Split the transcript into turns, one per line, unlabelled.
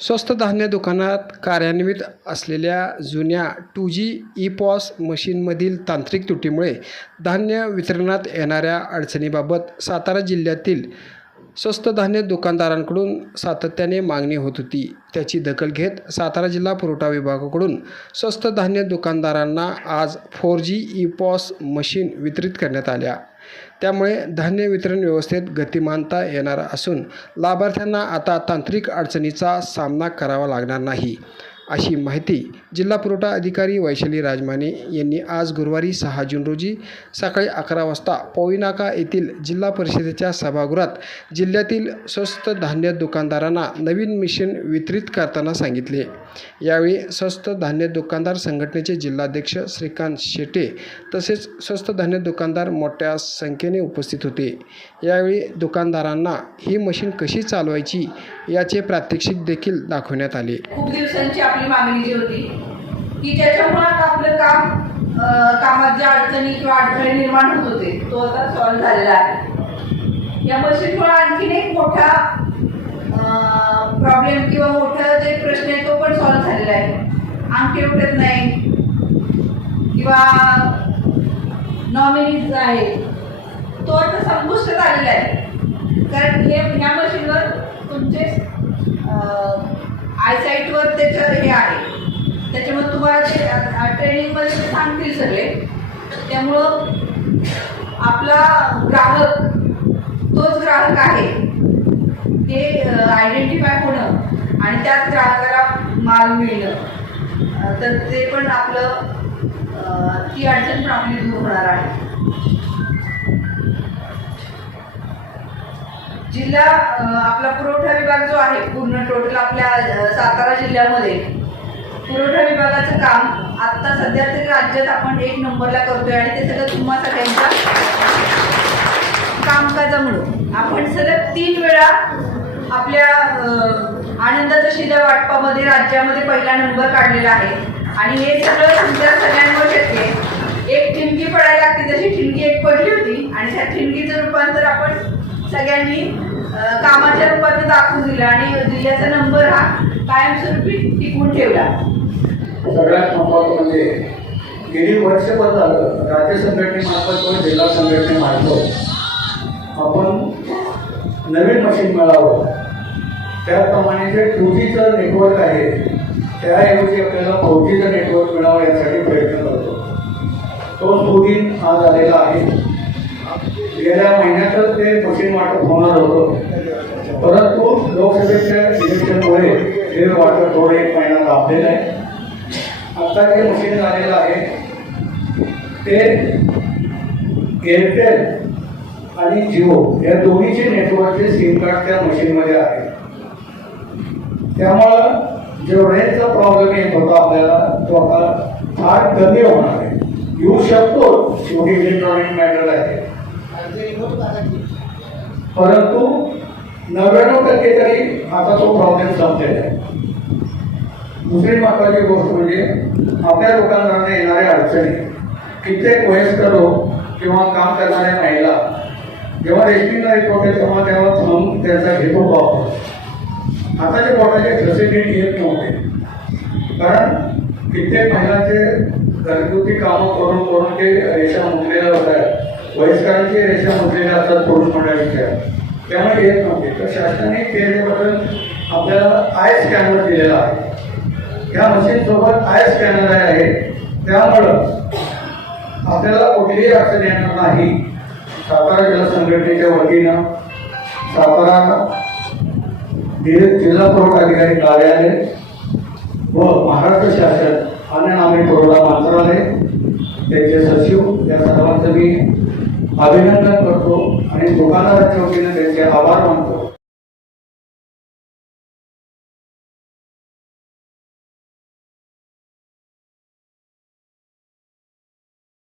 स्वस्त धान्य दुकानात कार्यान्वित असलेल्या जुन्या टू जी ई पॉस मशीनमधील तांत्रिक त्रुटीमुळे धान्य वितरणात येणाऱ्या अडचणीबाबत सातारा जिल्ह्यातील स्वस्त धान्य दुकानदारांकडून सातत्याने मागणी होत होती. त्याची दखल घेत सातारा जिल्हा पुरवठा विभागाकडून स्वस्त धान्य दुकानदारांना आज four G E POS machine वितरित करण्यात आल्या. त्यामुळे धान्य वितरण व्यवस्थेत गतिमानता येणार असून लाभार्थ्यांना आता तांत्रिक अडचणीचा सामना करावा लागणार नाही. अशी माहिती जिल्हा पुरवठा अधिकारी वैशाली राजमाने यांनी आज गुरुवारी सहा जून रोजी सकाळी अकरा वाजता पोईनाका येथील जिल्हा परिषदेच्या सभागृहात जिल्ह्यातील स्वस्त धान्य दुकानदारांना नवीन मिशन वितरित करताना सांगितले. यावेळी स्वस्त धान्य दुकानदार संघटनेचे जिल्हाध्यक्ष श्रीकांत शेटे तसेच स्वस्त धान्य दुकानदार मोठ्या संख्येने उपस्थित होते. यावेळी दुकानदारांना ही मशीन कशी चालवायची याचे प्रात्यक्षिक देखील दाखवण्यात आले.
खूप दिवसांची आपली मागणी जी होती की ज्याच्यामुळे आता आपलं काम कामात ज्या अडचणी किंवा अडथळे निर्माण होत होते तो आता सॉल्व्ह झालेला आहे. या मशीनमुळे आणखीन एक मोठा प्रॉब्लेम किंवा मोठा जे प्रश्न आहे तो पण सॉल्व्ह झालेला आहे. आणखी उठत नाही. किंवा नॉमिनीज आहे तो आता संपुष्टात आलेला आहे. कारण हे ह्या मशीनवर तुमचे आयसाईटवर त्याच्यावर हे आहे. त्याच्यामुळे तुम्हाला ते ट्रेनिंगमध्ये ते सांगतील सगळे. त्यामुळं आपला ग्राहक तोच ग्राहक आहे. ते आयडेंटिफाय होणं आणि त्याच ग्राहकाला माल मिळणं. तर ते पण आपलं ती अडचण पण आपली दूर होणार आहे. जिल्हा आपला पुरवठा विभाग जो आहे पूर्ण टोटल आपल्या सातारा जिल्ह्यामध्ये पुरवठा विभागाचं काम आता सध्या तरी राज्यात आपण एक नंबरला करतोय आणि ते सगळं तुम्हा सगळ्यांच्या कामकाजामुळं. आपण सलग तीन वेळा आपल्या अं, आनंदाच्या शिदा वाटपामध्ये राज्यामध्ये पहिला नंबर काढलेला आहे. आणि हे सगळं तुमच्या सगळ्यांवर शक्य एक ठिणगी पडायला लागते जशी ठिणगी एक पडली होती आणि त्या ठिणगीचं रूपांतर आपण सगळ्यांनी कामाच्या रूपाने दाखवून दिला आणि जिल्ह्याचा नंबर हा कायमस्वरूपी टिकवून ठेवला.
सगळ्यात महत्वाचं म्हणजे गेली वर्षभर झालं राज्य संघटनेमार्फत किंवा जिल्हा संघटनेमार्फत आपण नवीन मशीन मिळावं. त्याप्रमाणे जे टू जीचं नेटवर्क आहे त्याऐवजी आपल्याला फोर जीचं नेटवर्क मिळावं यासाठी प्रयत्न करतो. तो सुदीन आज आलेला आहे. गेल्या महिन्यातच ते मशीन वाटप होणार होतं. परंतु लोकसभेच्या इलेक्शनमुळे हे वाटप थोडं एक महिना लाभलेलं आहे. आता जे मशीन झालेलं आहे ते एअरटेल आणि जिओ या दोन्हीचे नेटवर्कचे सिम कार्ड त्या मशीनमध्ये आहे. त्यामुळं जो रेंजचा प्रॉब्लेम येत होता आपल्याला तो आता फार कमी होणार आहे. येऊ शकतो शेवटी इलेक्ट्रॉनिक मॅटर आहे. परंतु नव्याण्णव टक्के तरी आता तो प्रॉब्लेम संपलेला आहे. दुसरी महत्वाची गोष्ट म्हणजे आपल्या लोकांना येणाऱ्या अडचणी. कित्येक वयस्कर लोक किंवा काम करणाऱ्या महिला जेव्हा रेस्टिंगला येत होते तेव्हा तेव्हा थांबून त्यांचा घेतो पाहतो. आता ते पोटाचे फॅसिलिटी येत नव्हते. कारण कित्येक महिलांचे घरगुती कामं करून करून ते रेषा मुकलेल्या होतं वयस्करांची रेषा मुकलेल्या असतात पुरुष मंडळीच्या त्यामुळे येत नव्हते. तर शासनाने पेरणीबद्दल आपल्याला आय स्कॅनर दिलेला आहे. या मशीनसोबत आय स्कॅनर आहे. त्यामुळं आपल्याला कुठलीही अडचण येणार नाही. सातारा जिल्हा संघटनेच्या वतीनं सातारा जिल्हा पुरवठा अधिकारी कार्यालय व महाराष्ट्र शासन अन्न नागरिक पुरवठा मंत्रालय त्याचे सचिव या सर्वांचं मी अभिनंदन करतो आणि दुकानदारांच्या वतीनं त्यांचे आभार मानतो.